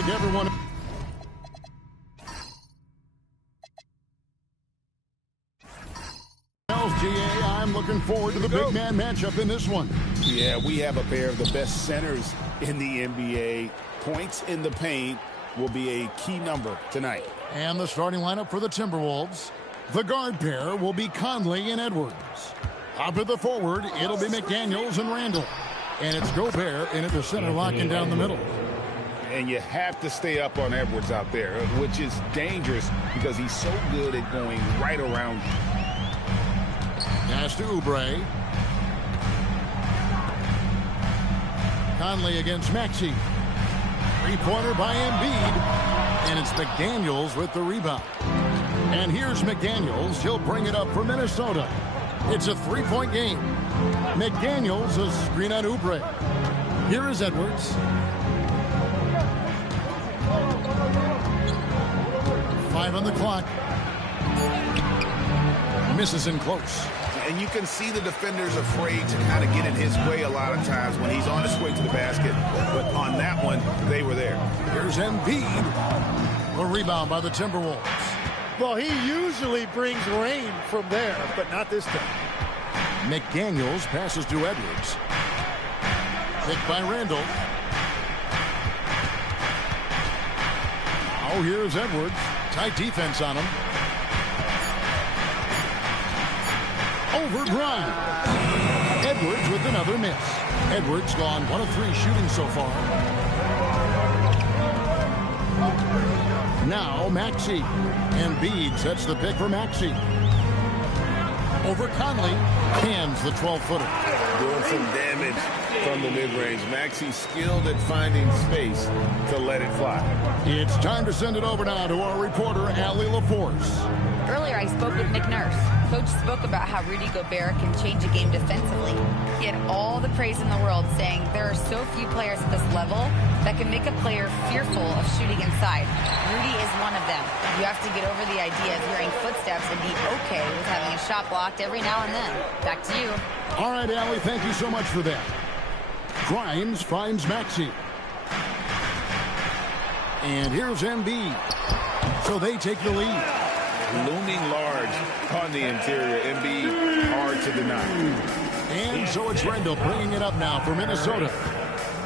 like everyone. GA, I'm looking forward to the big man matchup in this one. Yeah, we have a pair of the best centers in the NBA. Points in the paint will be a key number tonight. And the starting lineup for the Timberwolves. The guard pair will be Conley and Edwards. Up at the forward, it'll be McDaniels and Randall. And it's Gobert in at the center, locking down the middle. And you have to stay up on Edwards out there, which is dangerous because he's so good at going right around you. Pass to Oubre. Conley against Maxey. Three-pointer by Embiid. And it's McDaniels with the rebound. And here's McDaniels. He'll bring it up for Minnesota. It's a three-point game. McDaniels, a screen on Oubre. Here is Edwards. 5 on the clock. Misses in close. And you can see the defenders afraid to kind of get in his way a lot of times when he's on his way to the basket. But on that one, they were there. Here's Embiid. A rebound by the Timberwolves. Well, he usually brings rain from there, but not this time. McDaniels passes to Edwards. Picked by Randall. Oh, here's Edwards. Tight defense on him. Over Grimes. Edwards with another miss. Edwards gone 1 of 3 shooting so far. Now Maxey. Embiid sets the pick for Maxey. Over Conley. Cans the 12-footer. Doing some damage from the mid-range. Maxey's skilled at finding space to let it fly. It's time to send it over now to our reporter, Allie LaForce. Earlier, I spoke with Nick Nurse. Coach spoke about how Rudy Gobert can change a game defensively. He had all the praise in the world, saying there are so few players at this level that can make a player fearful of shooting inside. Rudy is one of them. You have to get over the idea of hearing footsteps and be okay with having a shot blocked every now and then. Back to you. All right, Allie, thank you so much for that. Grimes finds Maxey. And here's Embiid. So they take the lead. Looming large on the interior. Embiid hard to deny. And so it's Randall bringing it up now for Minnesota.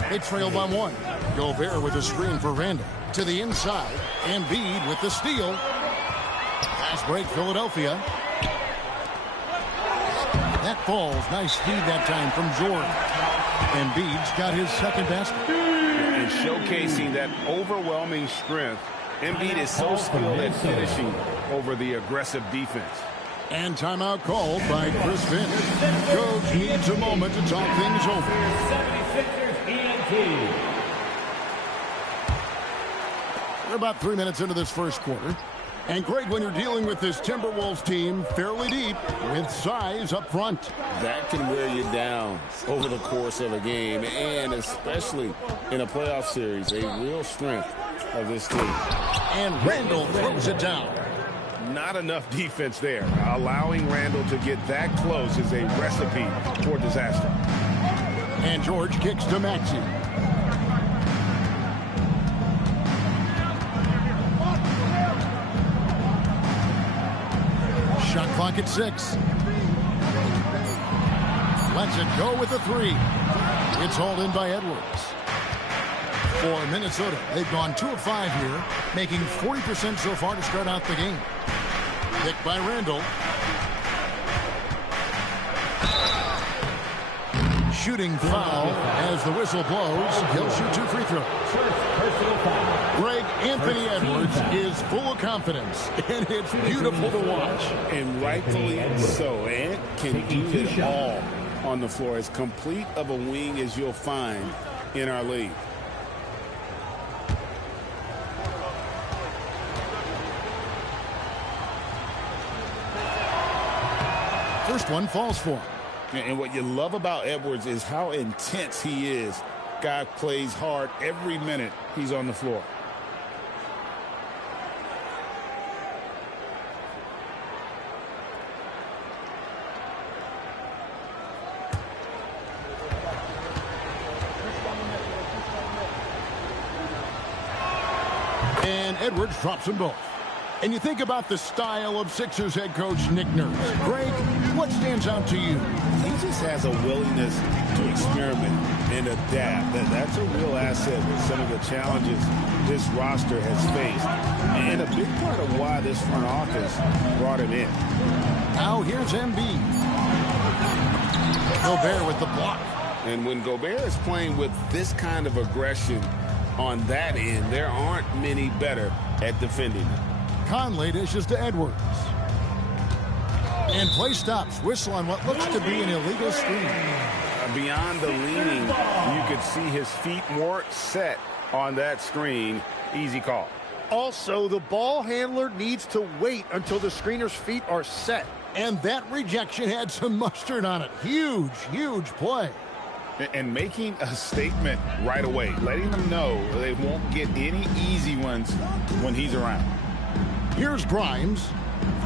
They trail by 1. Gobert with a screen for Randall. To the inside. Embiid with the steal. Pass break Philadelphia. That falls. Nice speed that time from Jordan. Embiid's got his second basket. And showcasing that overwhelming strength. Embiid is so skilled at finishing over the aggressive defense. And timeout called by Chris Finch. Coach needs a moment to talk things over. 76ers ENT. We're about 3 minutes into this first quarter. And great when you're dealing with this Timberwolves team fairly deep with size up front. That can wear you down over the course of a game, and especially in a playoff series, a real strength of this team. And Randall throws it down. Not enough defense there. Allowing Randall to get that close is a recipe for disaster. And George kicks to Maxey. Shot clock at 6. Lets it go with the 3. It's hauled in by Edwards. For Minnesota, they've gone 2 of 5 here, making 40% so far to start out the game. Picked by Randall. Shooting foul as the whistle blows. He'll shoot 2 free throws. Greg, Anthony Edwards is full of confidence, and it's beautiful to watch. And rightfully so. Ant can do it all on the floor. As complete of a wing as you'll find in our league. First one falls for him. And what you love about Edwards is how intense he is. Guy plays hard every minute he's on the floor. Edwards drops them both. And you think about the style of Sixers head coach Nick Nurse. Greg, what stands out to you? He just has a willingness to experiment and adapt. That's a real asset with some of the challenges this roster has faced. And a big part of why this front office brought him in. Now here's Embiid. Gobert with the block. And when Gobert is playing with this kind of aggression on that end, there aren't many better at defending him. Conley dishes to Edwards. And play stops. Whistle on what looks to be an illegal screen. Beyond the leaning, you could see his feet weren't set on that screen. Easy call. Also, the ball handler needs to wait until the screener's feet are set. And that rejection had some mustard on it. Huge, huge play. And making a statement right away, letting them know they won't get any easy ones when he's around. Here's Grimes.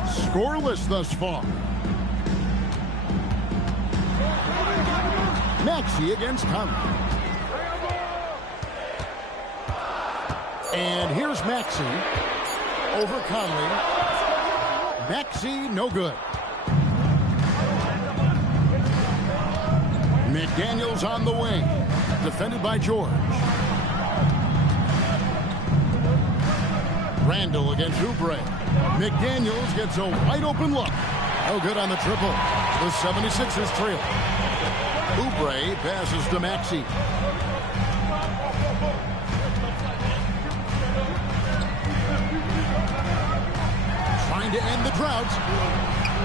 Scoreless thus far. Maxey against Conley. And here's Maxey over Conley. Maxey, no good. McDaniels on the wing. Defended by George. Randall against Oubre. McDaniels gets a wide open look. No good on the triple. The 76ers trail. Oubre passes to Maxey. Trying to end the drought.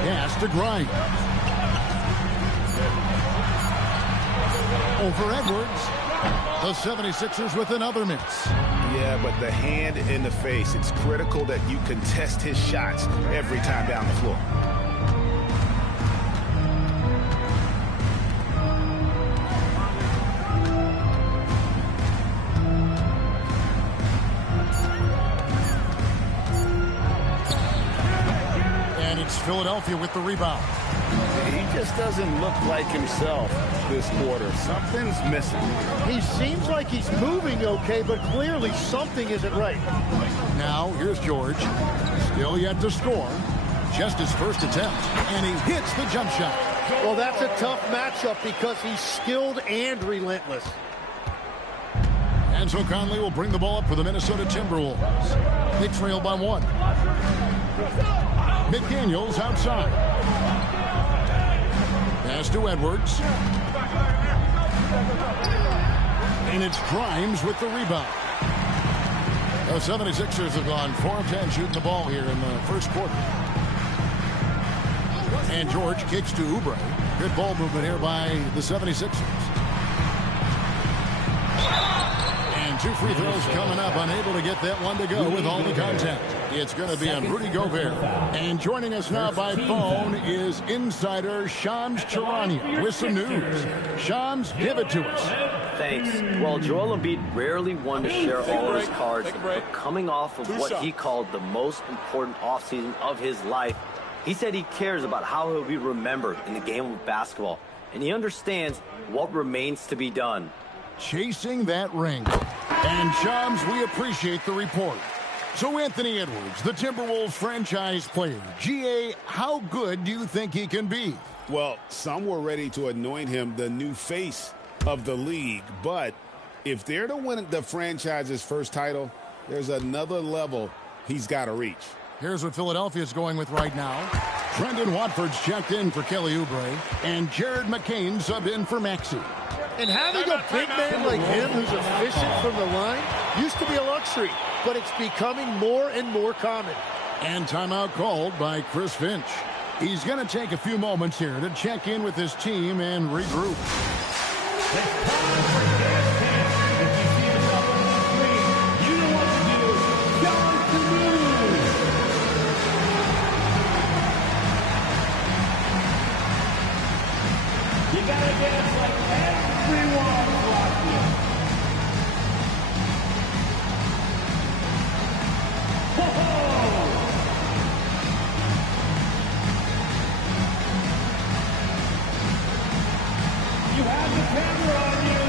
Pass to Grimes. Over Edwards. The 76ers with another miss. Yeah, but the hand in the face, it's critical that you contest his shots every time down the floor. And it's Philadelphia with the rebound. He just doesn't look like himself this quarter. Something's missing. He seems like he's moving okay, but clearly something isn't right. Now, here's George. Still yet to score. Just his first attempt. And he hits the jump shot. Well, that's a tough matchup because he's skilled and relentless. And so Conley will bring the ball up for the Minnesota Timberwolves. They trail by one. McDaniels outside. Pass to Edwards. And it's Grimes with the rebound. The 76ers have gone 4 of 10 shooting the ball here in the first quarter. And George kicks to Oubre. Good ball movement here by the 76ers. And 2 free throws coming up. Unable to get that one to go with all the contact. It's going to be on Rudy Gobert. And joining us now by phone is insider Shams Charania with some news. Shams, give it to us. Thanks. Well, Joel Embiid rarely wanted to share all his cards, but coming off of what he called the most important offseason of his life, he said he cares about how he'll be remembered in the game of basketball, and he understands what remains to be done. Chasing that ring. And Shams, we appreciate the report. So Anthony Edwards, the Timberwolves franchise player, GA, how good do you think he can be? Well, some were ready to anoint him the new face of the league, but if they're to win the franchise's first title, there's another level he's got to reach. Here's what Philadelphia's going with right now. Trendon Watford's checked in for Kelly Oubre, and Jared McCain subbed in for Maxey. And having a big man like him who's efficient from the line used to be a luxury, but it's becoming more and more common. And timeout called by Chris Finch. He's going to take a few moments here to check in with his team and regroup. You gotta dance like everyone watching. Ho-ho! You have the camera on you.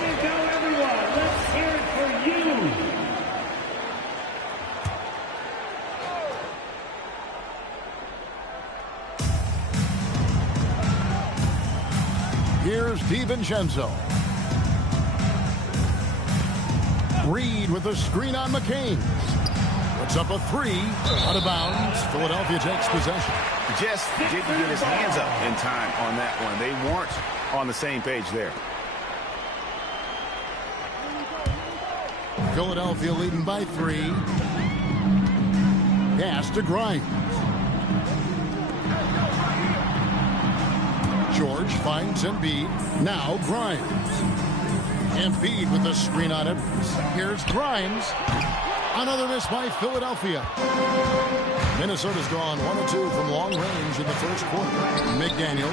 to go, everyone. Let's hear it for you. Here's DiVincenzo. Reed with a screen on McCain. Puts up a three. Out of bounds. Philadelphia takes possession. Just didn't get his hands up in time on that one. They weren't on the same page there. Philadelphia leading by 3. Pass to Grimes. George finds Embiid. Now Grimes. Embiid with the screen on it. Here's Grimes. Another miss by Philadelphia. Minnesota's gone 1 of 2 from long range in the first quarter. McDaniels.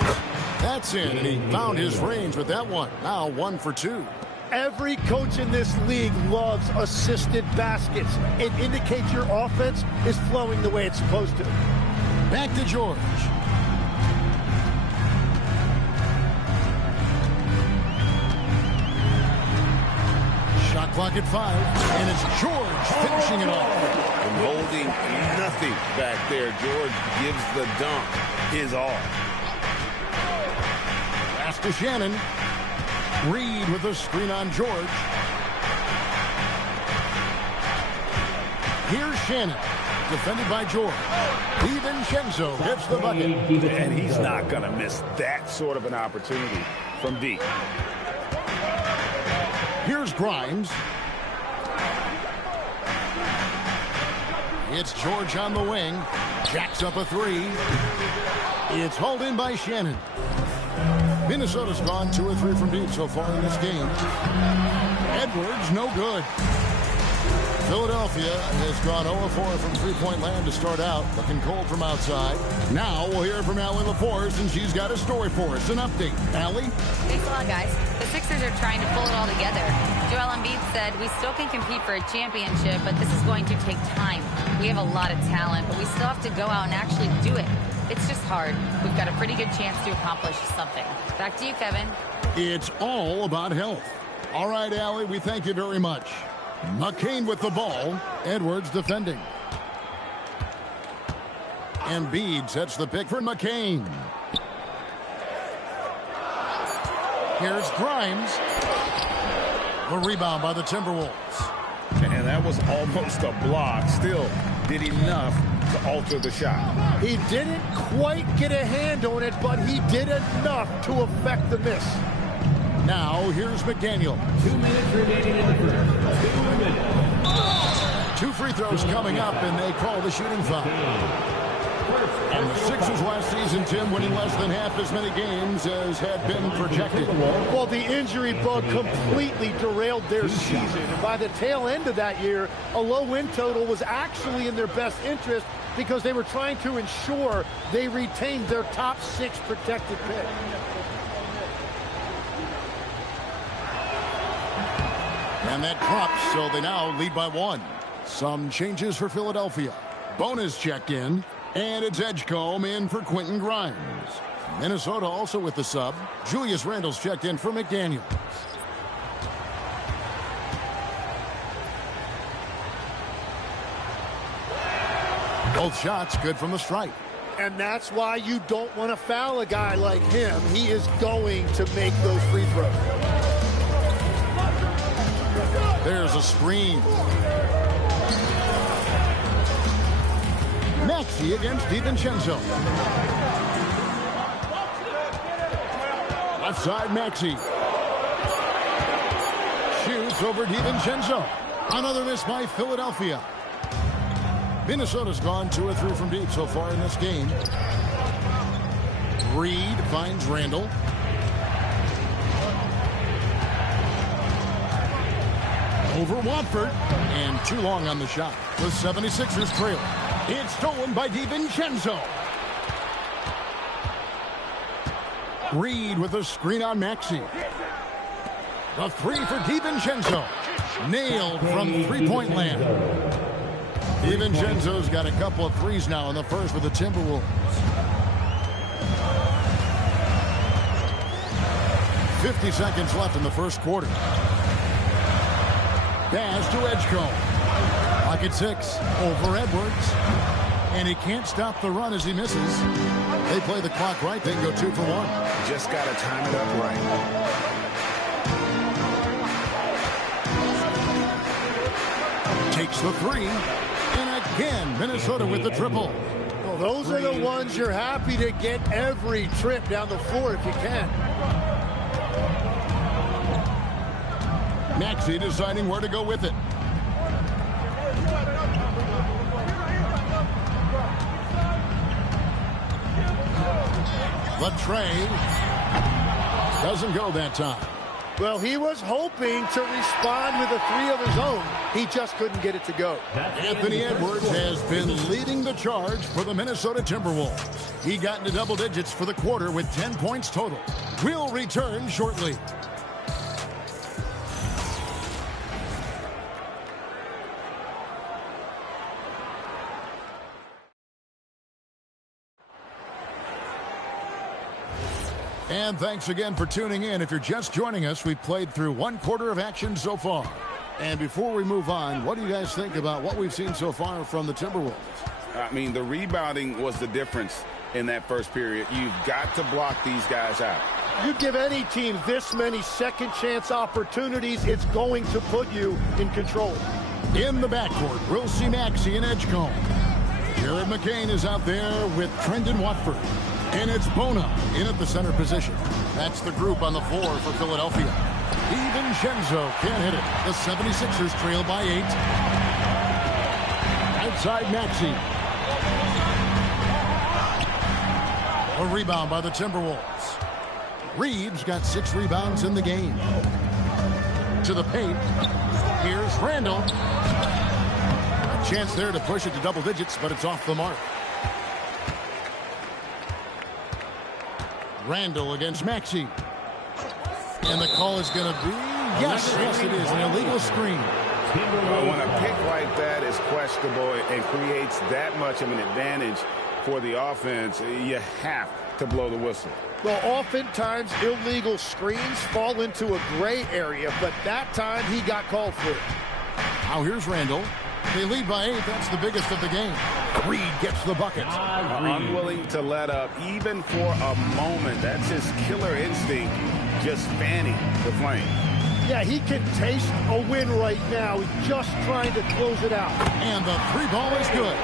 That's in, and he found his range with that one. Now 1 for 2. Every coach in this league loves assisted baskets. It indicates your offense is flowing the way it's supposed to. Back to George. Shot clock at 5, and it's George finishing it off. And holding nothing back there. George gives the dunk his all. Pass to Shannon. Reed with a screen on George. Here's Shannon. Defended by George. DiVincenzo hits the bucket. And he's not going to miss that sort of an opportunity from deep. Here's Grimes. It's George on the wing. Jacks up a 3. It's hauled in by Shannon. Minnesota's gone 2 or 3 from deep so far in this game. Edwards, no good. Philadelphia has gone 0-4 from three-point land to start out. Looking cold from outside. Now we'll hear from Allie LaForce, and she's got a story for us. An update. Allie? Thanks a lot, guys. The Sixers are trying to pull it all together. Joel Embiid said, "We still can compete for a championship, but this is going to take time. We have a lot of talent, but we still have to go out and actually do it. It's just hard. We've got a pretty good chance to accomplish something." Back to you, Kevin. It's all about health. All right, Allie, we thank you very much. McCain with the ball. Edwards defending. Embiid sets the pick for McCain. Here's Grimes. The rebound by the Timberwolves. And that was almost a block. Still did enough to alter the shot. He didn't quite get a hand on it, but he did enough to affect the miss. Now, here's McDaniel. 2 minutes remaining in the first. 2 minutes. 2 free throws coming up, and they call the shooting foul. And the Sixers last season, Tim, winning less than half as many games as had been projected. Well, the injury bug completely derailed their season. And by the tail end of that year, a low win total was actually in their best interest because they were trying to ensure they retained their top 6 protected pick. And that drops, so they now lead by 1. Some changes for Philadelphia. Bonus checked in, and it's Edgecombe in for Quentin Grimes. Minnesota also with the sub. Julius Randle's checked in for McDaniels. Both shots good from the stripe. And that's why you don't want to foul a guy like him. He is going to make those free throws. There's a screen. Maxey against DiVincenzo. Left side, Maxey. Shoots over DiVincenzo. Another miss by Philadelphia. Minnesota's gone 2 or 3 from deep so far in this game. Reed finds Randle. Over Watford, and too long on the shot. The 76ers trail. It's stolen by DiVincenzo. Reed with a screen on Maxey. The 3 for DiVincenzo. Nailed from three-point land. DiVincenzo's got a couple of threes now in the first for the Timberwolves. 50 seconds left in the first quarter. Pass to Edgecombe. Pocket 6 over Edwards. And he can't stop the run as he misses. They play the clock right. They can go 2 for 1. Just got to time it up right. Takes the 3. And again, Minnesota with the triple. Well, those are the ones you're happy to get every trip down the floor if you can. Maxey deciding where to go with it. The trade doesn't go that time. Well, he was hoping to respond with a 3 of his own. He just couldn't get it to go. Anthony Edwards has been leading the charge for the Minnesota Timberwolves. He got into double digits for the quarter with 10 points total. We'll return shortly. And thanks again for tuning in. If you're just joining us, we've played through 1 quarter of action so far. And before we move on, what do you guys think about what we've seen so far from the Timberwolves? I mean, the rebounding was the difference in that first period. You've got to block these guys out. You give any team this many second chance opportunities, it's going to put you in control. In the backcourt, we'll see Maxey and Edgecombe. Jared McCain is out there with Trendon Watford. And it's Bona in at the center position. That's the group on the floor for Philadelphia. DiVincenzo can't hit it. The 76ers trail by 8. Outside Maxey. A rebound by the Timberwolves. Reeves got 6 rebounds in the game. To the paint. Here's Randall. A chance there to push it to double digits, but it's off the mark. Randall against Maxey. And the call is going to be, yes, it is, an illegal screen. When a pick like that is questionable and creates that much of an advantage for the offense, you have to blow the whistle. Well, oftentimes illegal screens fall into a gray area, but that time he got called for it. Now here's Randall. They lead by 8. That's the biggest of the game. Reed gets the bucket. Unwilling to let up even for a moment. That's his killer instinct, just fanning the flame. Yeah, he can taste a win right now. He's just trying to close it out. And the 3 ball is good.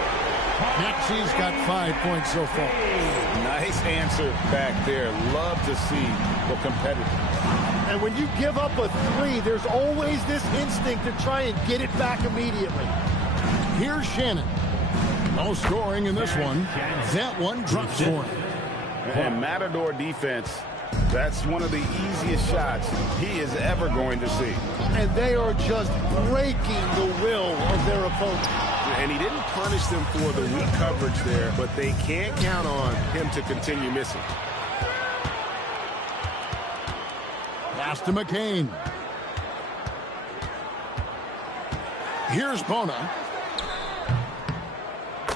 Maxey's got 5 points so far. Nice answer back there. Love to see the competitor. And when you give up a 3, there's always this instinct to try and get it back immediately. Here's Shannon. No scoring in this one. That one drops for him. And Matador defense, that's one of the easiest shots he is ever going to see. And they are just breaking the will of their opponent. And he didn't punish them for the weak coverage there, but they can't count on him to continue missing. Pass to McCain. Here's Bona.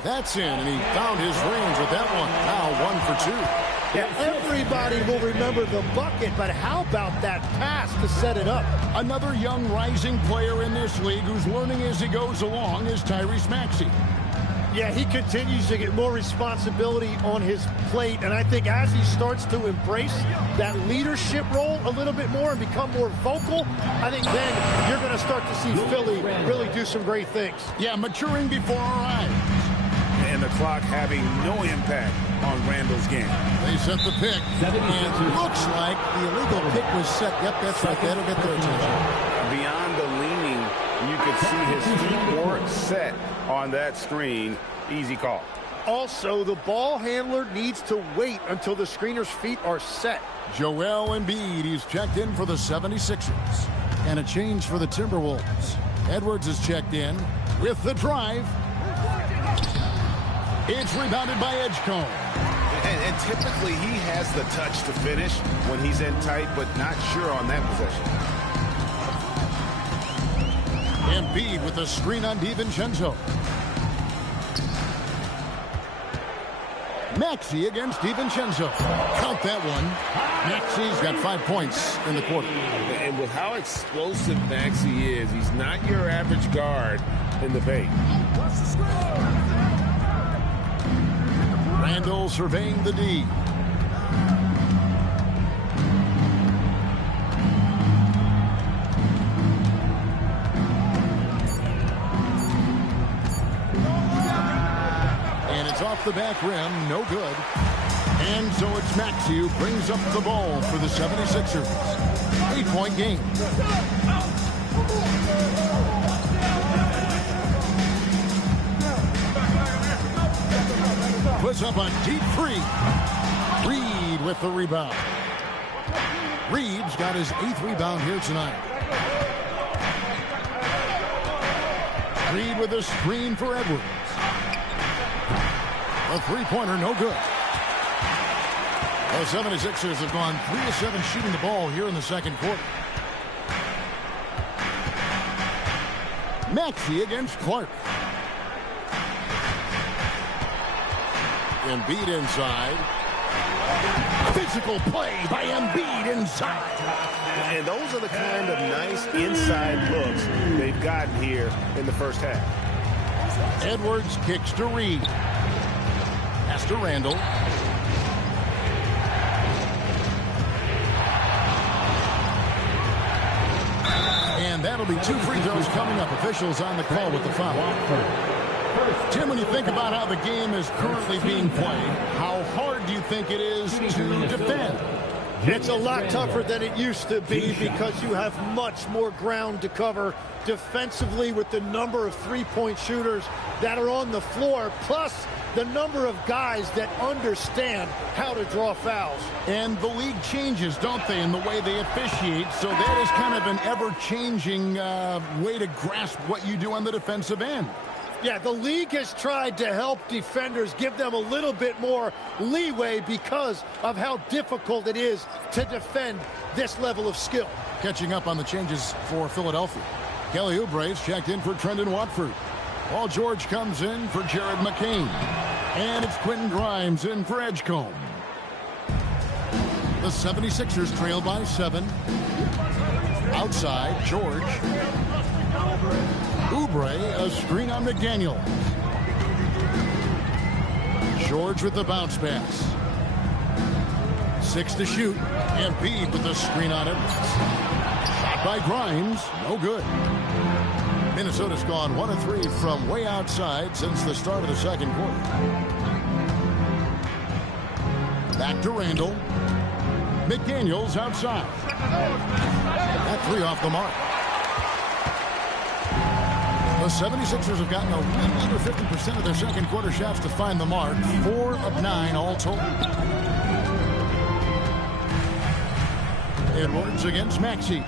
That's in, and he found his range with that one. Now 1 for 2. Yeah, everybody will remember the bucket, but how about that pass to set it up? Another young rising player in this league who's learning as he goes along is Tyrese Maxey. Yeah, he continues to get more responsibility on his plate, and I think as he starts to embrace that leadership role a little bit more and become more vocal, I think then you're going to start to see Philly really do some great things. Yeah, maturing before our eyes. And the clock having no impact on Randall's game. They set the pick, and it looks like the illegal pick was set. Yep, that's right. That'll get their attention. Beyond the leaning, you could see his feet weren't set on that screen. Easy call. Also, the ball handler needs to wait until the screener's feet are set. Joel Embiid, he's checked in for the 76ers. And a change for the Timberwolves. Edwards is checked in with the drive. It's rebounded by Edgecombe. And typically he has the touch to finish when he's in tight, but not sure on that possession. Embiid with the screen on DiVincenzo. Maxey against DiVincenzo. Count that one. Maxey's got 5 points in the quarter. And with how explosive Maxey is, he's not your average guard in the paint. Randall surveying the D. And it's off the back rim, no good. And so it's Maxey who brings up the ball for the 76ers. 8-point game. Puts up a deep three. Reed with the rebound. Reed's got his 8th rebound here tonight. Reed with a screen for Edwards. A three-pointer, no good. The 76ers have gone 3 of 7 shooting the ball here in the second quarter. Maxey against Clark. Embiid inside. Physical play by Embiid inside. And those are the kind of nice inside looks they've gotten here in the first half. Edwards kicks to Reed. Pass to Randall. And that'll be 2 free throws coming up. Officials on the call with the foul. Tim, when you think about how the game is currently being played, how hard do you think it is to defend? It's a lot tougher than it used to be because you have much more ground to cover defensively with the number of three-point shooters that are on the floor, plus the number of guys that understand how to draw fouls. And the league changes, don't they, in the way they officiate, so that is kind of an ever-changing way to grasp what you do on the defensive end. Yeah, the league has tried to help defenders, give them a little bit more leeway because of how difficult it is to defend this level of skill. Catching up on the changes for Philadelphia. Kelly Oubre's checked in for Trendon Watford. Paul George comes in for Jared McCain. And it's Quentin Grimes in for Edgecombe. The 76ers trail by 7. Outside, George. Oubre, a screen on McDaniel. George with the bounce pass. 6 to shoot. Embiid with the screen on Edwards. Shot by Grimes, no good. Minnesota's gone 1 of 3 from way outside since the start of the second quarter. Back to Randall. McDaniels outside. That 3 off the mark. The 76ers have gotten a little under 50% of their second quarter shots to find the mark. 4 of 9 all told. Edwards against Maxey.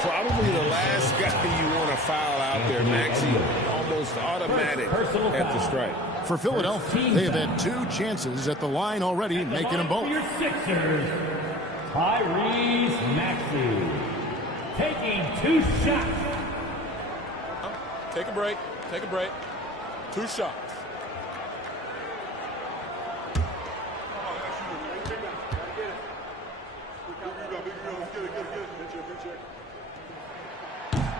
Probably the last guy you want to foul out there, Maxey. Almost automatic at the strike. For Philadelphia, they have had 2 chances at the line already, making them both. Your Sixers, Tyrese Maxey, taking 2 shots. Take a break. Take a break. 2 shots.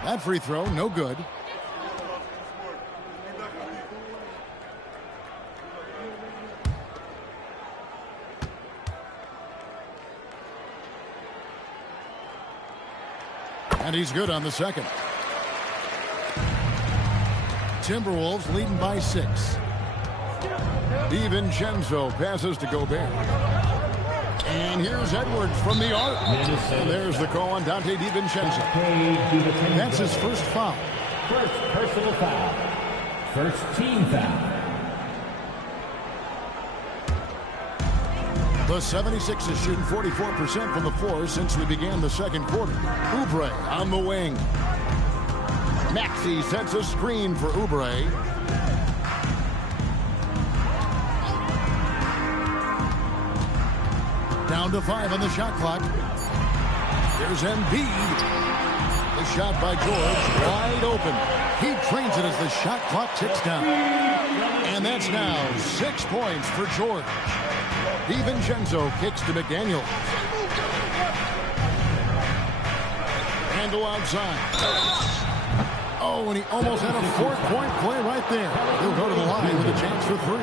That free throw, no good. And he's good on the second. Timberwolves leading by 6. DiVincenzo passes to Gobert. And here's Edwards from the arc. And there's the call on Dante DiVincenzo. That's his first foul. First personal foul. First team foul. The 76ers shooting 44% from the floor since we began the second quarter. Oubre on the wing. Maxey sets a screen for Oubre. Down to 5 on the shot clock. There's Embiid. The shot by George, wide open. He trains it as the shot clock ticks down. And that's now 6 points for George. DiVincenzo kicks to McDaniel. Randall outside. Oh, and he almost had a 4-point play right there. He'll go to the line with a chance for 3.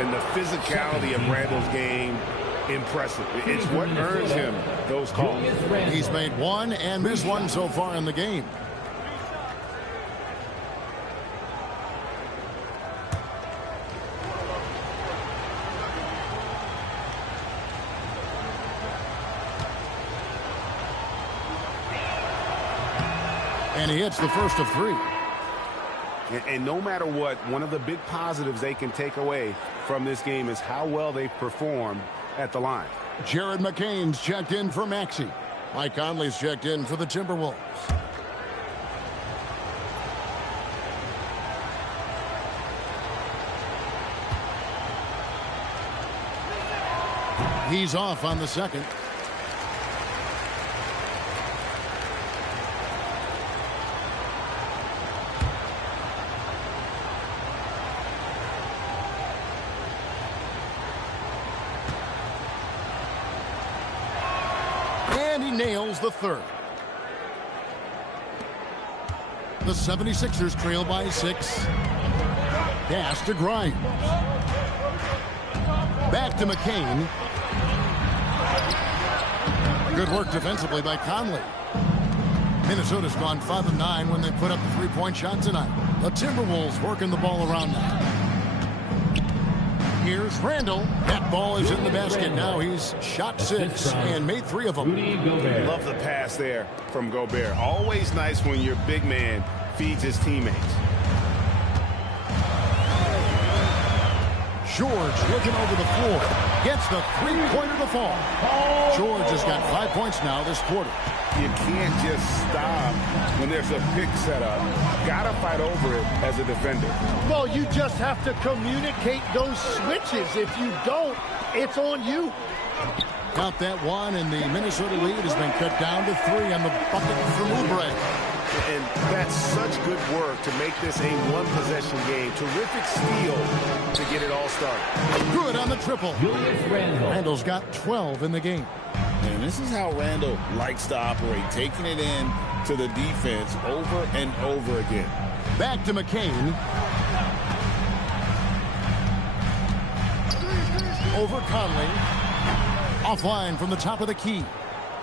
And the physicality of Randall's game, impressive. It's what earns him those calls. He's made one and missed one so far in the game. And he hits the first of 3. And no matter what, one of the big positives they can take away from this game is how well they perform at the line. Jared McCain's checked in for Maxey. Mike Conley's checked in for the Timberwolves. He's off on the second. Nails the third. The 76ers trail by 6. Pass to Grimes. Back to McCain. Good work defensively by Conley. Minnesota's gone 5 of 9 when they put up the 3-point shot tonight. The Timberwolves working the ball around now. Here's Randall. That ball is in the basket now. He's shot 6 and made 3 of them. Love the pass there from Gobert. Always nice when your big man feeds his teammates. George looking over the floor. Gets the 3-pointer to fall. George has got 5 points now this quarter. You can't just stop when there's a pick set up. Gotta fight over it as a defender. Well, you just have to communicate those switches. If you don't, it's on you. Count that one, and the Minnesota lead has been cut down to 3 on the bucket from Oubre. And that's such good work to make this a one-possession game. Terrific steal to get it all started. Good on the triple. Randall's got 12 in the game. And this is how Randall likes to operate, taking it in to the defense over and over again. Back to McCain. Over Conley. Offline from the top of the key.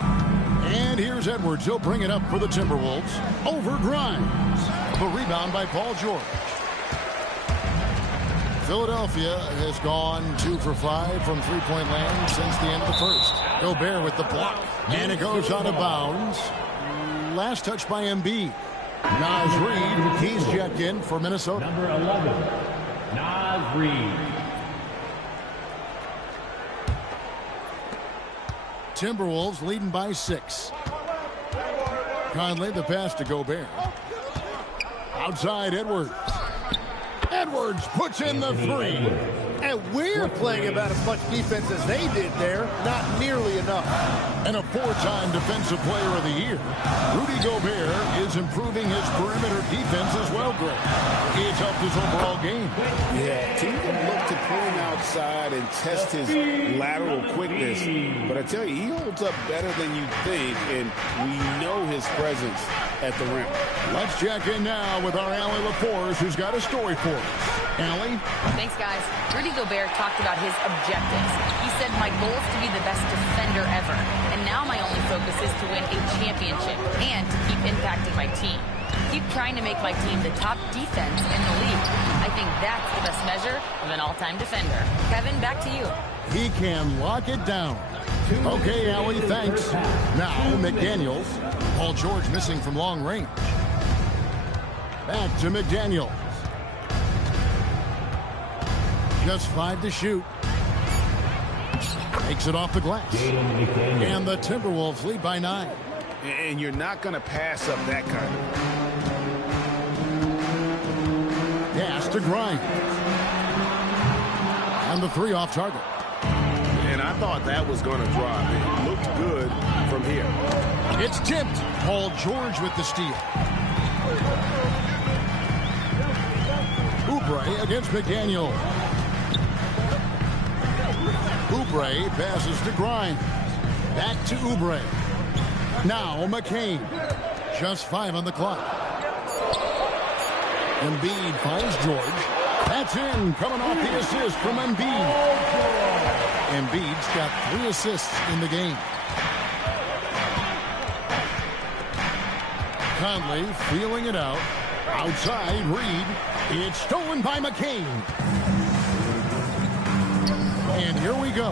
And here's Edwards. He'll bring it up for the Timberwolves. Over Grimes. The rebound by Paul George. Philadelphia has gone 2 for 5 from 3-point land since the end of the first. Gobert with the block. And it goes out of bounds. Last touch by Embiid. Naz Reid, he's checked in for Minnesota. Number 11, Naz Reid. Timberwolves leading by 6. Conley, the pass to Gobert. Outside, Edwards. Edwards puts in the 3. And we're playing about as much defense as they did there. Not nearly enough. And a 4-time Defensive Player of the Year. Rudy Gobert is improving his perimeter defense as well, Greg. It's helped his overall game. Yeah, team will look to pull him outside and test his lateral quickness. But I tell you, he holds up better than you think, and we know his presence at the rim. Let's check in now with our Allie LaForce, who's got a story for us. Allie? Thanks, guys. Rudy Gobert talked about his objectives. He said, my goal is to be the best defender ever. And now my only focus is to win a championship and to keep impacting my team. Keep trying to make my team the top defense in the league. I think that's the best measure of an all-time defender. Kevin, back to you. He can lock it down. Okay, Allie, thanks. Now, McDaniels. Paul George missing from long range. Back to McDaniels. Just 5 to shoot. Takes it off the glass. And the Timberwolves lead by 9. And you're not going to pass up that kind of. Pass to Grimes. And the 3 off target. And I thought that was going to drop. It looked good from here. It's tipped. Paul George with the steal. Oubre against McDaniel. Oubre passes to Grimes. Back to Oubre. Now McCain. Just 5 on the clock. Embiid finds George. That's in, coming off the assist from Embiid. Embiid's got 3 assists in the game. Conley feeling it out. Outside, Reed. It's stolen by McCain. And here we go.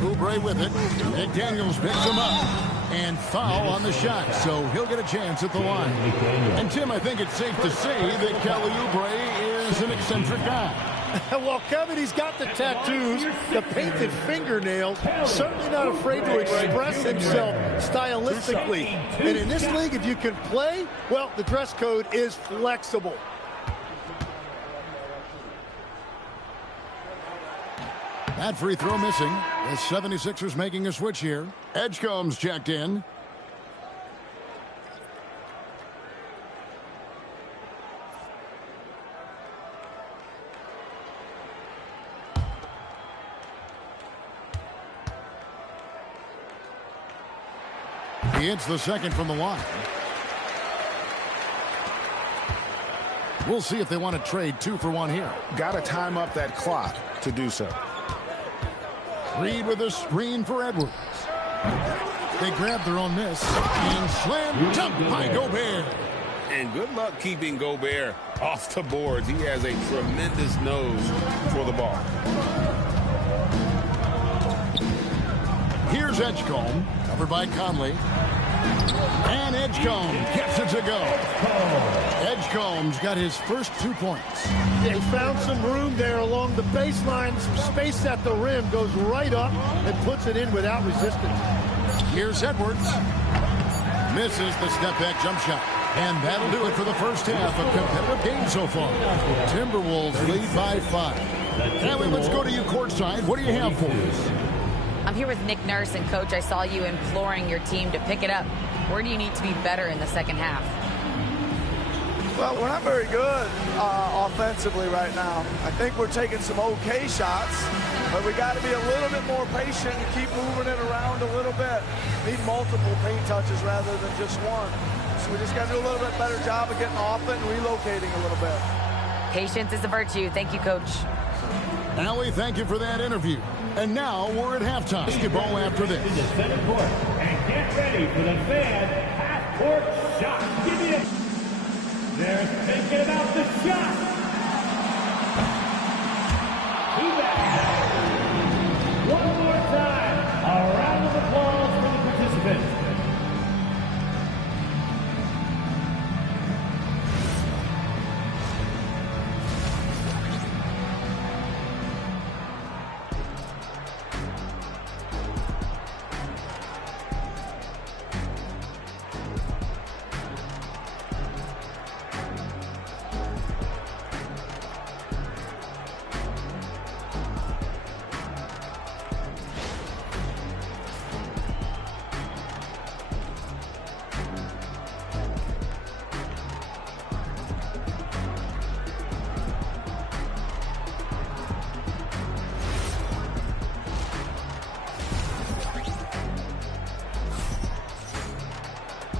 Oubre with it. McDaniels picks him up. And foul on the shot, so he'll get a chance at the line. And, Tim, I think it's safe to say that Kelly Oubre is an eccentric guy. Well, Kevin, he's got the tattoos, the painted fingernails, certainly not afraid to express himself stylistically. And in this league, if you can play, well, the dress code is flexible. That free throw missing. The 76ers making a switch here. Edgecombe's checked in. He hits the second from the line. We'll see if they want to trade 2 for 1 here. Got to time up that clock to do so. Reed with a screen for Edwards. They grab their own miss and slam dunk by Gobert. And good luck keeping Gobert off the boards. He has a tremendous nose for the ball. Here's Edgecombe, covered by Conley. And Edgecombe gets it to go. Edgecombe's got his first 2 points. They found some room there along the baseline. Some space at the rim, goes right up and puts it in without resistance. Here's Edwards. Misses the step-back jump shot. And that'll do it for the first half of competitive game so far. Timberwolves lead by 5. Ellie, let's go to you courtside. What do you have for us? I'm here with Nick Nurse, and Coach, I saw you imploring your team to pick it up. Where do you need to be better in the second half? Well, we're not very good offensively right now. I think we're taking some okay shots, but we got to be a little bit more patient and keep moving it around a little bit. Need multiple paint touches rather than just one. So we just got to do a little bit better job of getting off it and relocating a little bit. Patience is a virtue. Thank you, Coach. Allie, thank you for that interview. And now we're at halftime. Basketball after this. To the center court and get ready for the fan half-court shot. Give me it. They're thinking about the shot. One more time. A round of applause for the participants.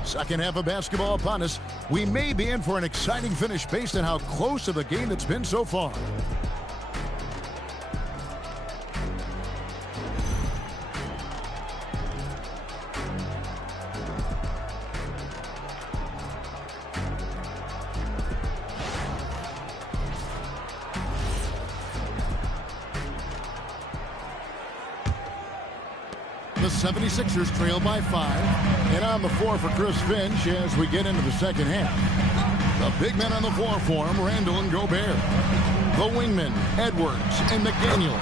Second half of basketball upon us. We may be in for an exciting finish based on how close of a game it's been so far. The 76ers trail by 5. And on the floor for Chris Finch as we get into the second half. The big men on the floor for him, Randall and Gobert. The wingmen, Edwards and McDaniel.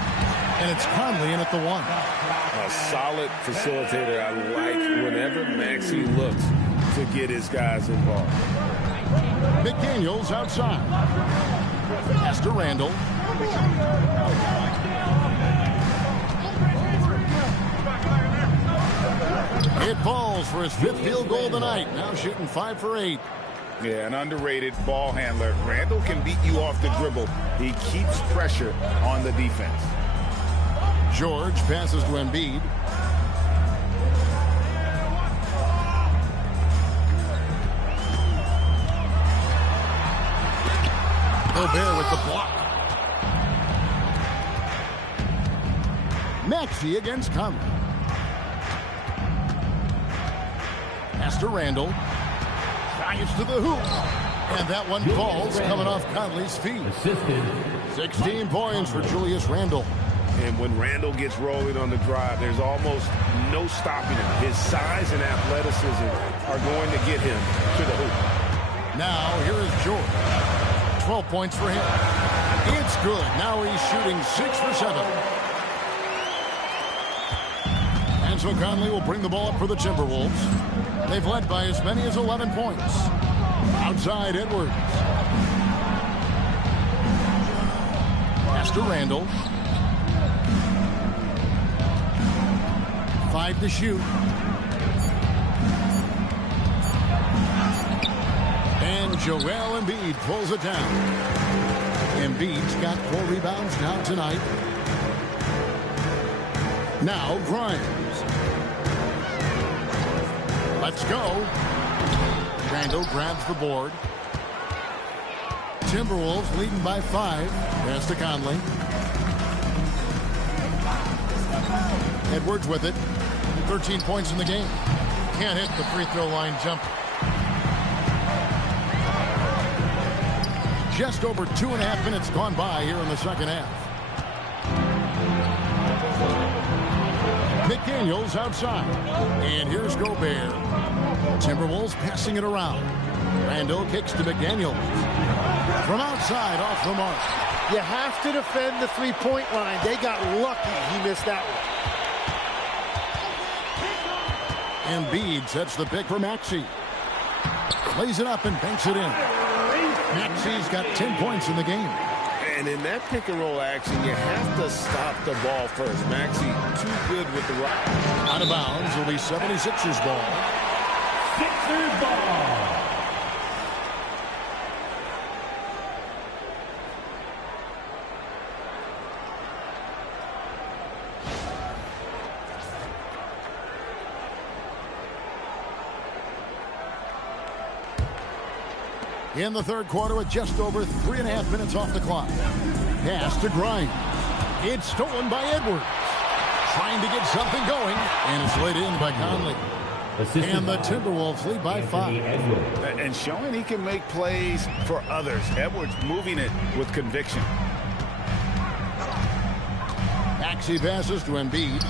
And it's Conley in at the 1. A solid facilitator. I like whenever Maxey looks to get his guys involved. McDaniel's outside. Pass to Randall. It falls for his 5th field goal tonight. Now shooting 5 for 8. Yeah, an underrated ball handler. Randall can beat you off the dribble. He keeps pressure on the defense. George passes to Embiid. Gobert with the block. Maxey against Conley. Pass to Randall. Drives to the hoop. And that one falls coming off Conley's feet. 16 points for Julius Randle. And when Randall gets rolling on the drive, there's almost no stopping him. His size and athleticism are going to get him to the hoop. Now here is George. 12 points for him. It's good. Now he's shooting 6 for 7. And so Conley will bring the ball up for the Timberwolves. They've led by as many as 11 points. Outside Edwards. Pass to Randall. 5 to shoot. And Joel Embiid pulls it down. Embiid's got 4 rebounds now tonight. Now Grimes. Let's go. Randall grabs the board. Timberwolves leading by 5. Pass to Conley. Edwards with it. 13 points in the game. Can't hit the free throw line jumper. Just over 2.5 minutes gone by here in the second half. McDaniels outside. And here's Gobert. Timberwolves passing it around. Randall kicks to McDaniels. From outside, off the mark. You have to defend the three-point line. They got lucky he missed that one. Embiid sets the pick for Maxey. Lays it up and banks it in. Maxey's got 10 points in the game. And in that pick-and-roll action, you have to stop the ball first. Maxey too good with the rock. Out of bounds will be 76ers ball. Sixers ball. In the third quarter with just over 3.5 minutes off the clock. Pass to Grimes. It's stolen by Edwards. Trying to get something going. And it's laid in by Conley. And the Timberwolves lead by 5. And showing he can make plays for others. Edwards moving it with conviction. Maxey passes to Embiid.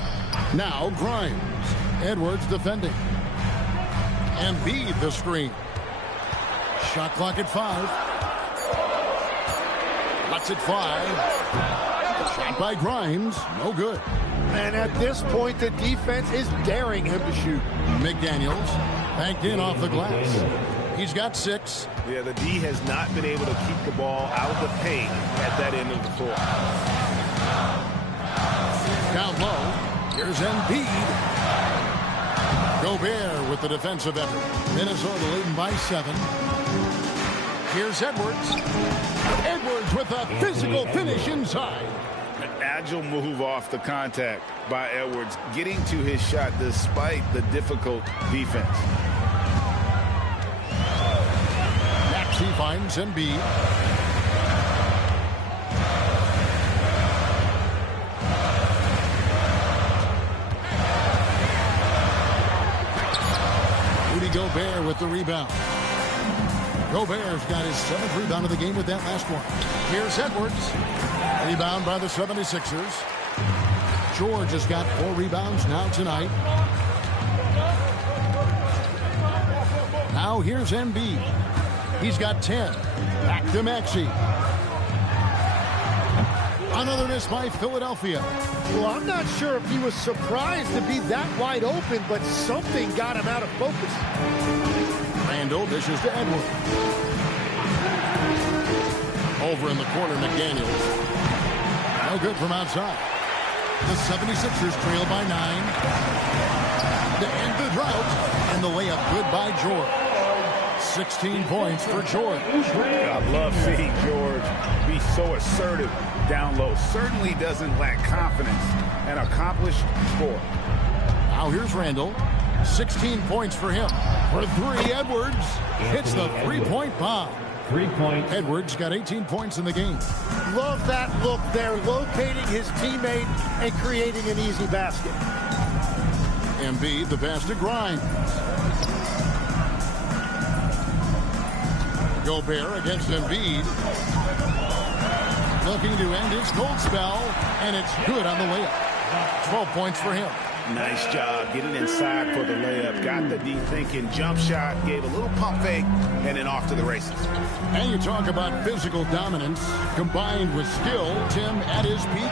Now Grimes. Edwards defending. Embiid the screen. Shot clock at 5. Lets it fly. Shot by Grimes. No good. And at this point, the defense is daring him to shoot. McDaniels banked in off the glass. He's got 6. Yeah, the D has not been able to keep the ball out of the paint at that end of the floor. Down low. Here's Embiid. Gobert with the defensive effort. Minnesota leading by 7. Here's Edwards. Edwards with a physical finish inside. An agile move off the contact by Edwards, getting to his shot despite the difficult defense. Maxey finds Embiid. Rudy Gobert with the rebound. Gobert's got his 7th rebound of the game with that last one. Here's Edwards. Rebound by the 76ers. George has got 4 rebounds now tonight. Now here's Embiid. He's got 10. Back to Maxey. Another miss by Philadelphia. Well, I'm not sure if he was surprised to be that wide open, but something got him out of focus. Randall dishes to Edwards. Over in the corner, McDaniels. No good from outside. The 76ers trail by 9. to end the drought, and the layup good by George. 16 points for George. I love seeing George be so assertive down low. Certainly doesn't lack confidence. An accomplished score. Now here's Randall. 16 points for him. For three, Edwards hits the three-point bomb. 3 points. Edwards got 18 points in the game. Love that look there, locating his teammate and creating an easy basket. Embiid, the pass to Grimes. Gobert against Embiid. Looking to end his cold spell, and it's good on the layup. 12 points for him. Nice job getting inside for the layup. Got the D thinking jump shot, gave a little pump fake, and then off to the races. And you talk about physical dominance combined with skill. Tim, at his peak,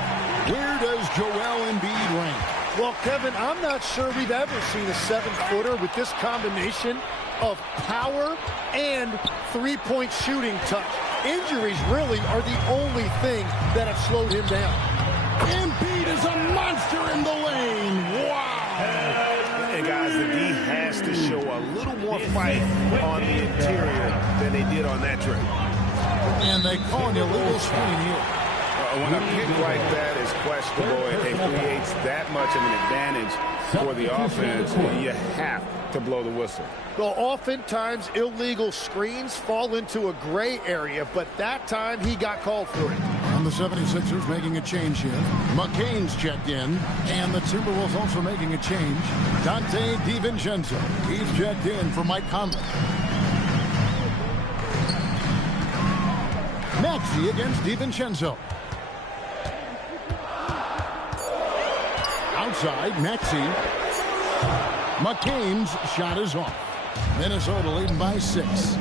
where does Joel Embiid rank? Well, Kevin, I'm not sure we've ever seen a 7-footer with this combination of power and three-point shooting touch. Injuries really are the only thing that have slowed him down. Embiid is a monster in the lane. Wow. And guys, the D has to show a little more fight on the interior than they did on that trip. And they call him a little screen here. When a pick like that is questionable and it creates that much of an advantage for the offense, you have to blow the whistle. Well, oftentimes illegal screens fall into a gray area, but that time he got called for it. And the 76ers making a change here. McCain's checked in, and the Timberwolves also making a change. Dante DiVincenzo, he's checked in for Mike Conley. Maxey against DiVincenzo. Outside, Maxey. McCain's shot is off. Minnesota leading by 6.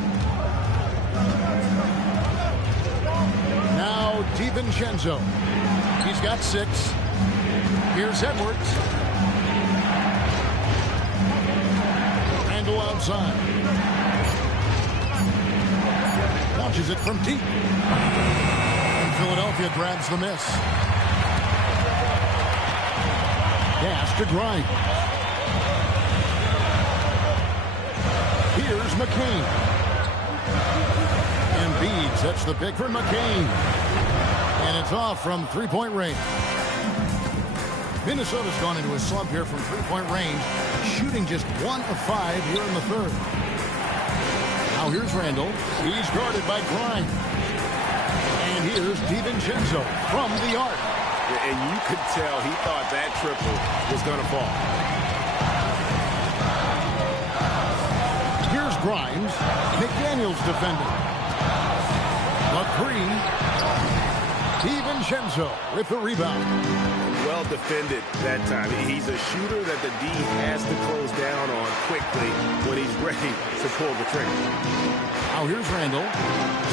Now DiVincenzo. He's got 6. Here's Edwards. Randall outside. Launches it from deep. And Philadelphia grabs the miss. Pass to Grimes. Here's McCain. Embiid sets the pick for McCain. And it's off from three-point range. Minnesota's gone into a slump here from three-point range, shooting just 1 of 5 here in the third. Now here's Randall. He's guarded by Grimes. And here's DiVincenzo from the arc. And you could tell he thought that triple was going to fall. Here's Grimes. McDaniels defending. The 3. DiVincenzo with the rebound. Well defended that time. He's a shooter that the D has to close down on quickly when he's ready to pull the trigger. Now here's Randall.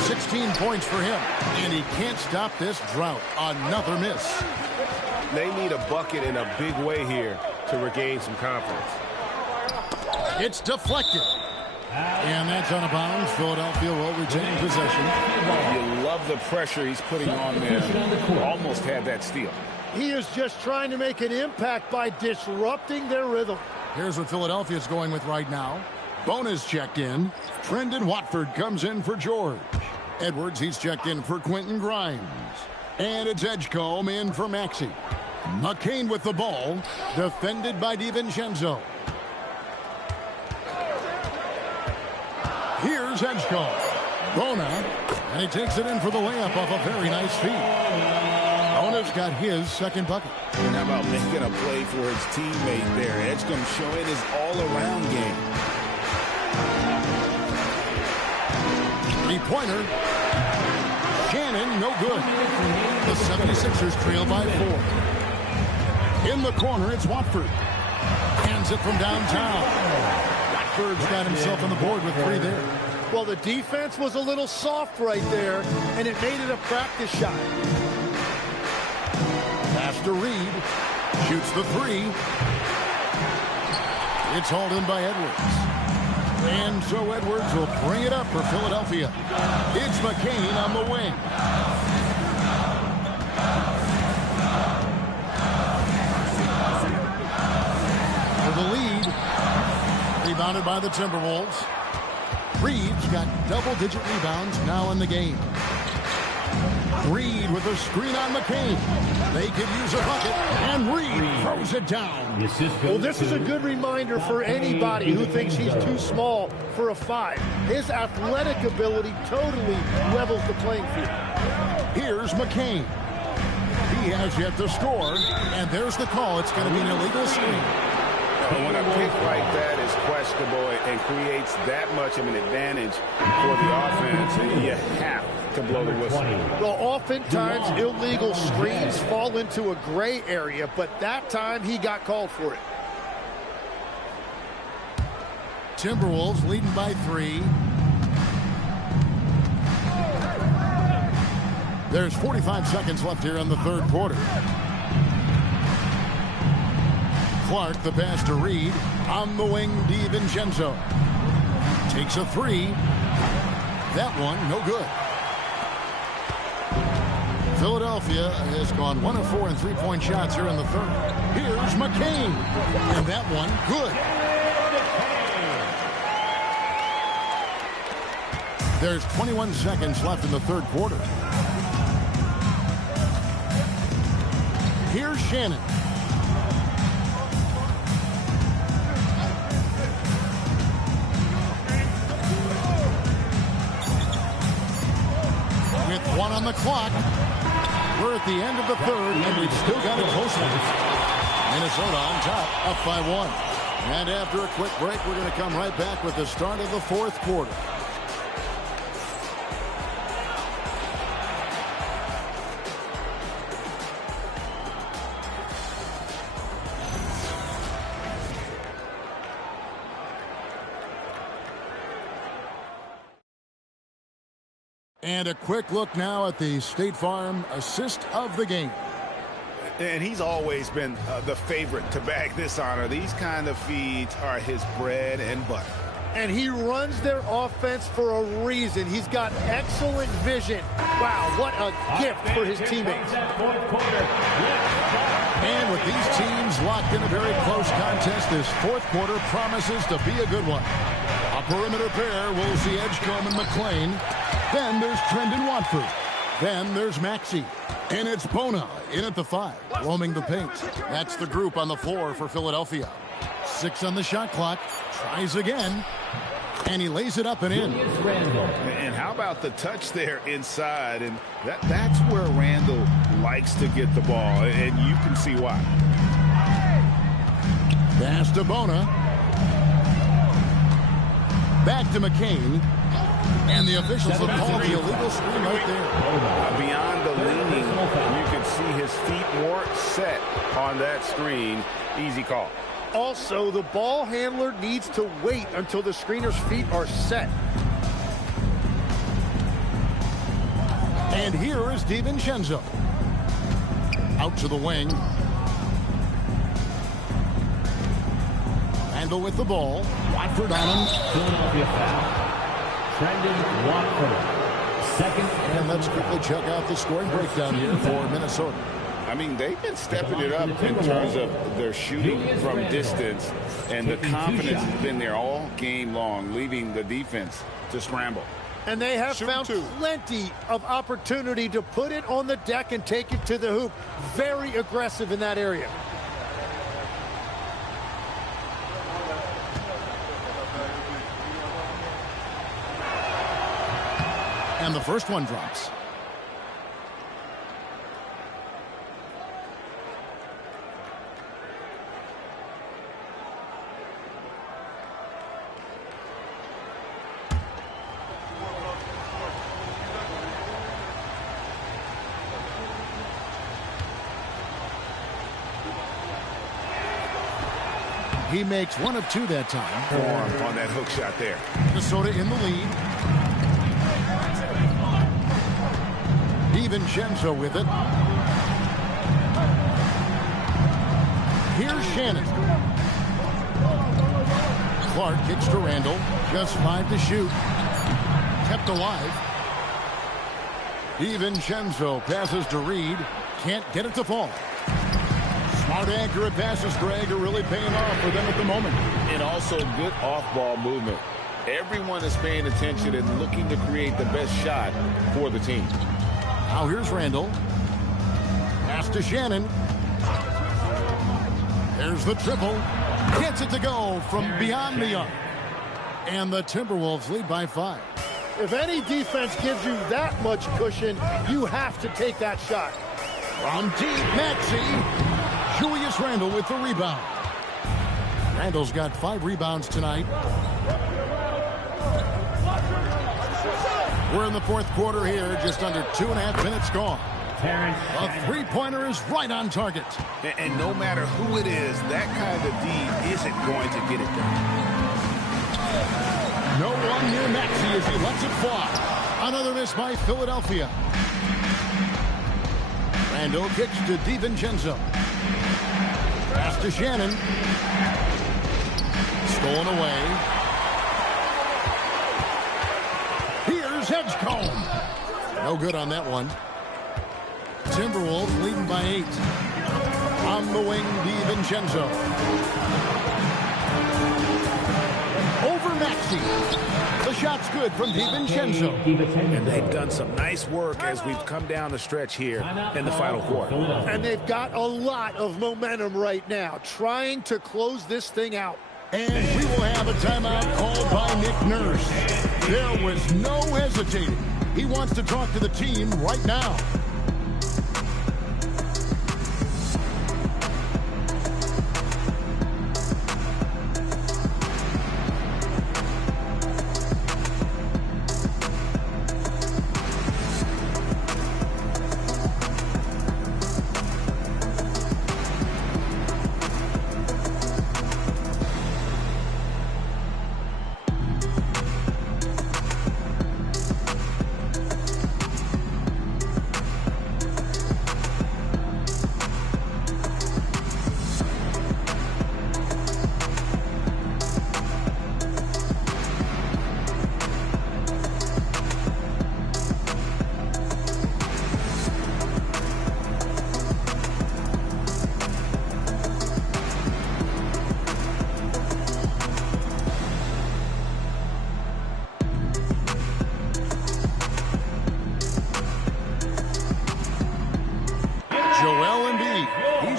16 points for him. And he can't stop this drought. Another miss. They need a bucket in a big way here to regain some confidence. It's deflected. And that's out of bounds. Philadelphia will retain possession. You love the pressure he's putting on them. Almost had that steal. He is just trying to make an impact by disrupting their rhythm. Here's what Philadelphia's going with right now. Bona's checked in. Trendon Watford comes in for George. Edwards, he's checked in for Quentin Grimes. And it's Edgecombe in for Maxey. McCain with the ball. Defended by DiVincenzo. Here's Edgecombe. Bona. And he takes it in for the layup off a very nice feed. Bona's got his second bucket. And how about making a play for his teammate there? Edgecombe showing his all-around game. Three-pointer. Shannon, no good. The 76ers trail by 4. In the corner, it's Watford. Hands it from downtown. Watford's got himself on the board with 3 there. Well, the defense was a little soft right there, and it made it a practice shot. Pass to Reed. Shoots the 3. It's hauled in by Edwards. And so Edwards will bring it up for Philadelphia. It's McCain on the wing. For the lead, Rebounded by the Timberwolves. Reed's got double-digit rebounds now in the game. Reed with a screen on McCain. They could use a bucket, and Reed throws it down. Well, this is a good reminder for anybody who thinks he's too small for a 5. His athletic ability totally levels the playing field. Here's McCain. He has yet to score, and there's the call. It's going to be an illegal screen. When a pick like that is questionable and creates that much of an advantage for the offense, you have to blow the whistle. Well, oftentimes illegal screens fall into a gray area, but that time he got called for it. Timberwolves leading by 3. There's 45 seconds left here in the third quarter. Clark, the pass to Reed. On the wing, DiVincenzo. Takes a 3. That one, no good. Philadelphia has gone 1 of 4 in three-point shots here in the third. Here's McCain. And that one, good. There's 21 seconds left in the third quarter. Here's Shannon. With 1 on the clock, we're at the end of the third, and we've still got a close one. Minnesota on top, up by 1. And after a quick break, we're going to come right back with the start of the fourth quarter. And a quick look now at the State Farm assist of the game. And he's always been the favorite to bag this honor. These kind of feeds are his bread and butter. And he runs their offense for a reason. He's got excellent vision. Wow, what a gift for his teammates. And with these teams locked in a very close contest, this fourth quarter promises to be a good one. A perimeter pair will see Edgecombe and McClain. Then there's Trendon Watford. Then there's Maxey. And it's Bona in at the 5, roaming the paint. That's the group on the floor for Philadelphia. 6 on the shot clock. Tries again. And he lays it up and in. And how about the touch there inside? And that's where Randall likes to get the ball. And you can see why. Pass to Bona. Back to McCain. And the officials have called the illegal screen right there. Beyond the leaning, you can see his feet weren't set on that screen. Easy call. Also, the ball handler needs to wait until the screener's feet are set. And here is DiVincenzo. Out to the wing. Randall with the ball. Watford on him. Philadelphia foul. Trendon Watford. Second. And let's quickly check out the scoring breakdown here for Minnesota. I mean, they've been stepping it up in terms of their shooting from distance, and the confidence has been there all game long, leaving the defense to scramble. And they have found plenty of opportunity to put it on the deck and take it to the hoop. Very aggressive in that area. And the first one drops. He makes 1 of 2 that time. On that hook shot there. Minnesota in the lead. DiVincenzo with it. Here's Shannon. Clark kicks to Randall. Just 5 to shoot. Kept alive. DiVincenzo passes to Reed. Can't get it to fall. Smart, accurate passes, Greg, are really paying off for them at the moment. And also good off-ball movement. Everyone is paying attention and looking to create the best shot for the team. Now here's Randall. Pass to Shannon. There's the triple. Gets it to go from beyond the arc. And the Timberwolves lead by 5. If any defense gives you that much cushion, you have to take that shot. From deep, Maxey. Julius Randle with the rebound. Randle's got 5 rebounds tonight. We're in the fourth quarter here, just under 2.5 minutes gone. A three-pointer is right on target. And no matter who it is, that kind of D isn't going to get it done. No one near Maxey as he lets it fly. Another miss by Philadelphia. Randall kicks to DiVincenzo. Pass to Shannon. Stolen away. Here's Edgecombe. No good on that one. Timberwolves leading by 8. On the wing, DiVincenzo. Over Maxey. The shot's good from DiVincenzo. And they've done some nice work as we've come down the stretch here in the final quarter. And they've got a lot of momentum right now, trying to close this thing out. And we will have a timeout called by Nick Nurse. There was no hesitating. He wants to talk to the team right now.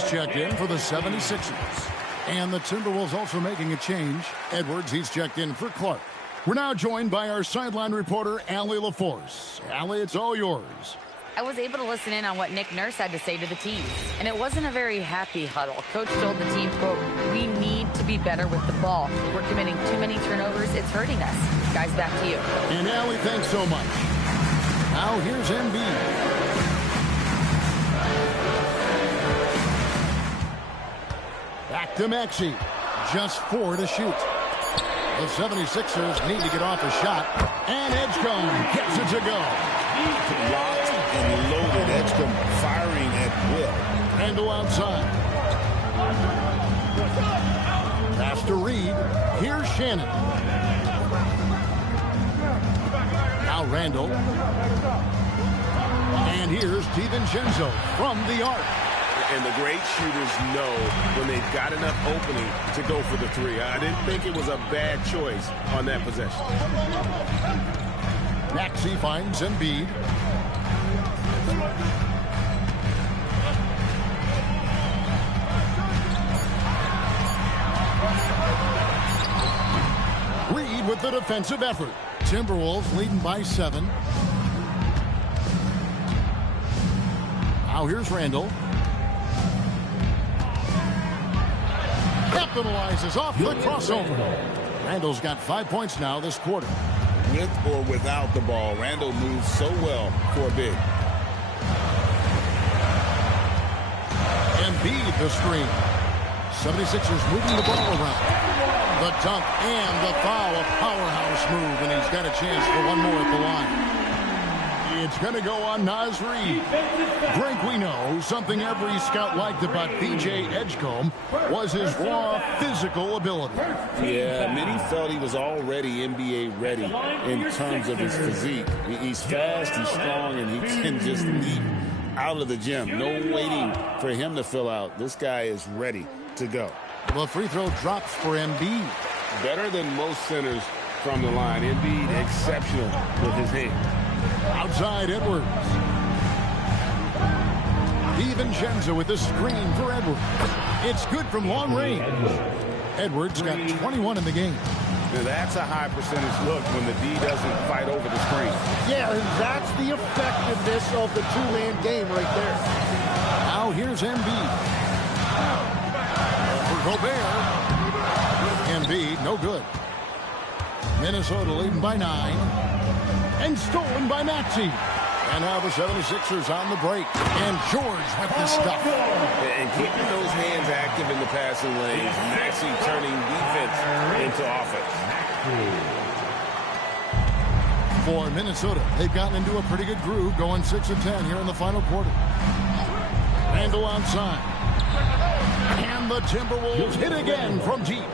Checked in for the 76ers. And the Timberwolves also making a change. Edwards, he's checked in for Clark. We're now joined by our sideline reporter, Allie LaForce. Allie, it's all yours. I was able to listen in on what Nick Nurse had to say to the team, and it wasn't a very happy huddle. Coach told the team, quote, "We need to be better with the ball. We're committing too many turnovers. It's hurting us." Guys, back to you. And Allie, thanks so much. Now here's Embiid. Back to Maxey. Just 4 to shoot. The 76ers need to get off a shot. And Edgecombe gets it to go. Locked and loaded. Edgecombe firing at will. Randall outside. Pass to Reed. Here's Shannon. Now Randall. And here's DiVincenzo from the arc. And the great shooters know when they've got enough opening to go for the 3. I didn't think it was a bad choice on that possession. Maxey finds Embiid. Reed with the defensive effort. Timberwolves leading by 7. Now here's Randall. Capitalizes off the crossover. Randall's got 5 points now this quarter. With or without the ball, Randall moves so well for a big. Embiid the screen. 76ers moving the ball around. The dunk and the foul, a powerhouse move, and he's got a chance for one more at the line. It's going to go on Naz Reid. Greg, we know something every scout liked about B.J. Edgecombe was his raw physical ability. Yeah, many felt he was already NBA ready in terms of his physique. He's fast, he's strong, and he can just leap out of the gym. No waiting for him to fill out. This guy is ready to go. The free throw drops for Embiid. Better than most centers from the line. Embiid exceptional with his hands. Outside Edwards. DiVincenzo with the screen for Edwards. It's good from long range. Edwards got 21 in the game. Now that's a high percentage look when the D doesn't fight over the screen. Yeah, and that's the effectiveness of the two-man game right there. Now here's Embiid. For Gobert. Embiid, no good. Minnesota leading by 9. And stolen by Maxey. And now the 76ers on the break. And George with the stuff. And keeping those hands active in the passing lanes. Maxey turning defense into offense. For Minnesota, they've gotten into a pretty good groove, going 6 of 10 here in the final quarter. Randle outside. And the Timberwolves hit again from deep.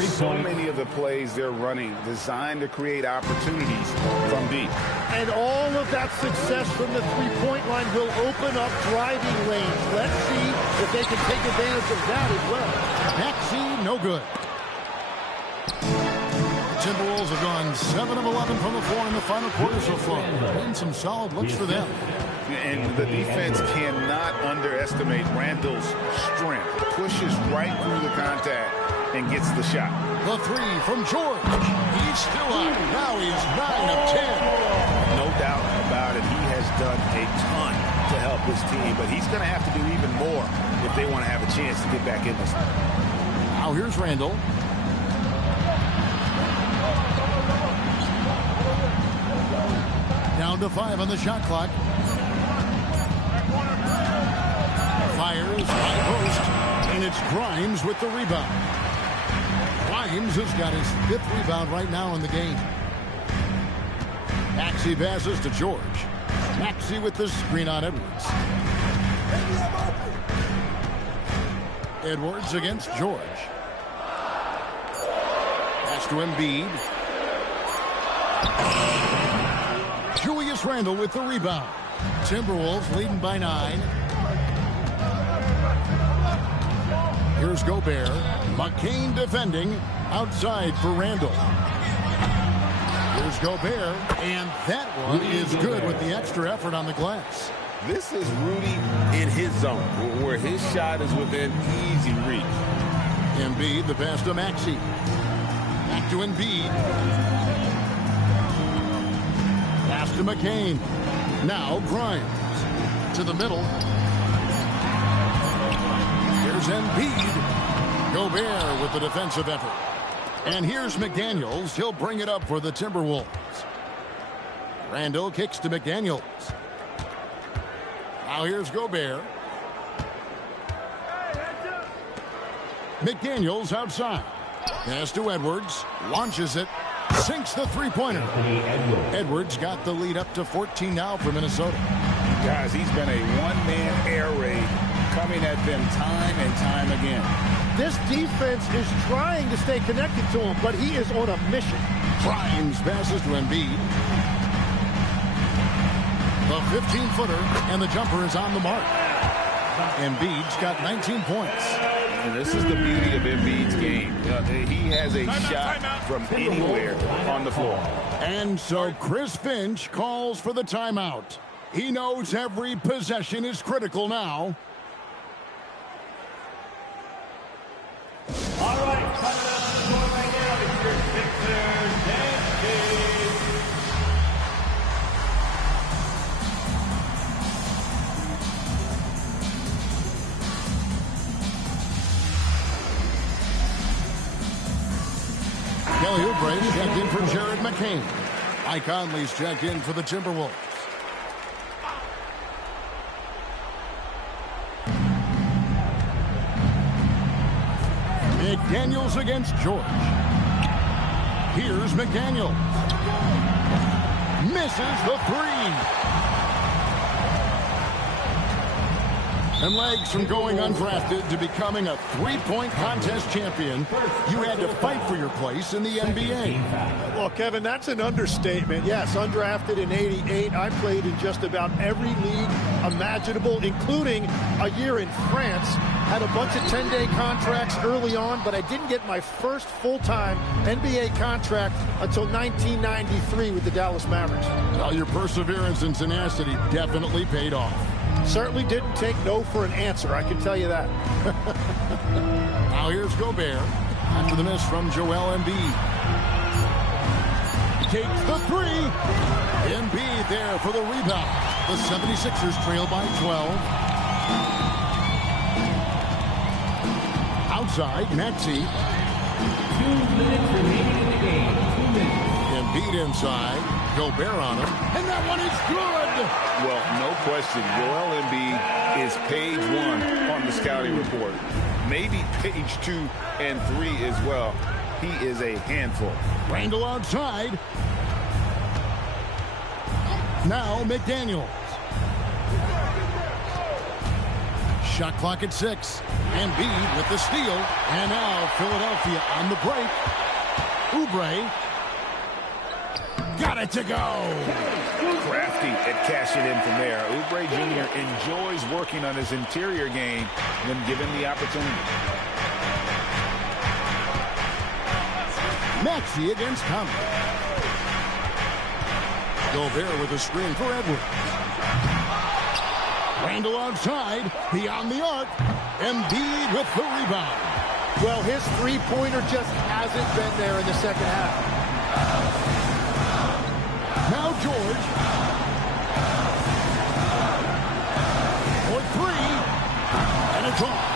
So many of the plays they're running designed to create opportunities from deep. And all of that success from the three-point line will open up driving lanes. Let's see if they can take advantage of that as well. Maxey, no good. Timberwolves have gone 7 of 11 from the floor in the final quarter so far. And some solid looks for them. And the defense cannot underestimate Randle's strength. Pushes right through the contact and gets the shot. The three from George. He's still out. Now he's 9 of 10. No doubt about it. He has done a ton to help his team, but he's going to have to do even more if they want to have a chance to get back in this one. Now here's Randle. Down to 5 on the shot clock. Fires, high post, and it's Grimes with the rebound. Grimes has got his 5th rebound right now in the game. Maxey passes to George. Maxey with the screen on Edwards. Edwards against George. Pass to Embiid. Julius Randle with the rebound. Timberwolves leading by 9. Here's Gobert. McCain defending. Outside for Randle. Here's Gobert. And that one is good with the extra effort on the glass. This is Rudy in his zone, where his shot is within easy reach. Embiid, the pass to Maxey. Back to Embiid. Pass to McCain. Now Grimes. To the middle. Here's Embiid. Gobert with the defensive effort. And here's McDaniels. He'll bring it up for the Timberwolves. Randle kicks to McDaniels. Now here's Gobert. McDaniels outside. Pass to Edwards. Launches it. Sinks the three-pointer. Edwards got the lead up to 14 now for Minnesota. Guys, he's been a one-man air raid coming at them time and time again. This defense is trying to stay connected to him, but he is on a mission. Grimes passes to Embiid. The 15-footer, and the jumper is on the mark. Embiid's got 19 points. And this is the beauty of Embiid's game. He has a shot from anywhere on the floor. And so Chris Finch calls for the timeout. He knows every possession is critical now. All right, coming up the score right now is your Sixers and Kings. Kelly Oubre checked in for Jared McCain. Mike Conley's checked in for the Timberwolves. McDaniels against George. Here's McDaniels. Misses the three. And legs from going undrafted to becoming a three-point contest champion, you had to fight for your place in the NBA. Well, Kevin, that's an understatement. Yes, undrafted in '88. I played in just about every league imaginable, including a year in France. Had a bunch of 10-day contracts early on, but I didn't get my first full-time NBA contract until 1993 with the Dallas Mavericks. Well, your perseverance and tenacity definitely paid off. Certainly didn't take no for an answer, I can tell you that. Now here's Gobert after the miss from Joel Embiid. Takes the three. Embiid there for the rebound. The 76ers trail by 12. Outside, Maxey. 2 minutes remaining in the game. 2 minutes. Embiid inside. Gobert on him. And that one is good. Well, no question. Joel Embiid is page 1 on the scouting report. Maybe page 2 and 3 as well. He is a handful. Randall outside. Now McDaniels. Shot clock at 6. Embiid with the steal. And now Philadelphia on the break. Oubre. Got it to go. Crafty at cashing in from there. Oubre Jr. enjoys working on his interior game when given the opportunity. Maxey against Thomas. Gobert with a screen for Edwards. Randall outside, beyond the arc. Embiid with the rebound. Well, his three-pointer just hasn't been there in the second half. Now George. For three. And it's off.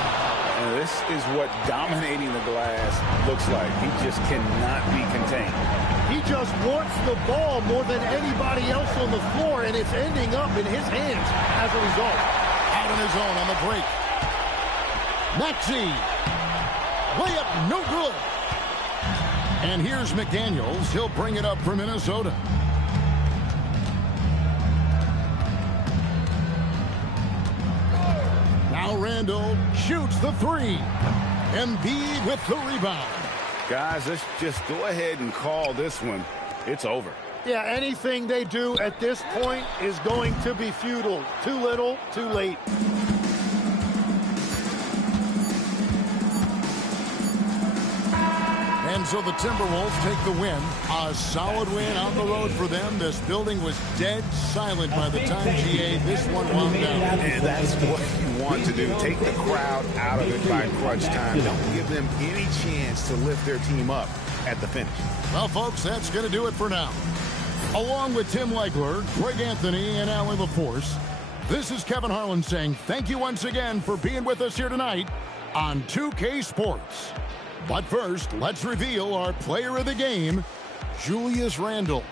This is what dominating the glass looks like. He just cannot be contained. He just wants the ball more than anybody else on the floor, and it's ending up in his hands as a result. Out on his own on the break. Maxey. Layup no good. And here's McDaniels. He'll bring it up for Minnesota. Now Randall shoots the three. Embiid with the rebound. Guys, let's just go ahead and call this one. It's over. Yeah, anything they do at this point is going to be futile. Too little, too late. And so the Timberwolves take the win. A solid win on the road for them. This building was dead silent by the time, GA, this one wound down. And that's what you want to do. Take the crowd out of it by crunch time. Don't give them any chance to lift their team up at the finish. Well, folks, that's going to do it for now. Along with Tim Legler, Greg Anthony, and Alan LaForce, this is Kevin Harlan saying thank you once again for being with us here tonight on 2K Sports. But first, let's reveal our player of the game, Julius Randle.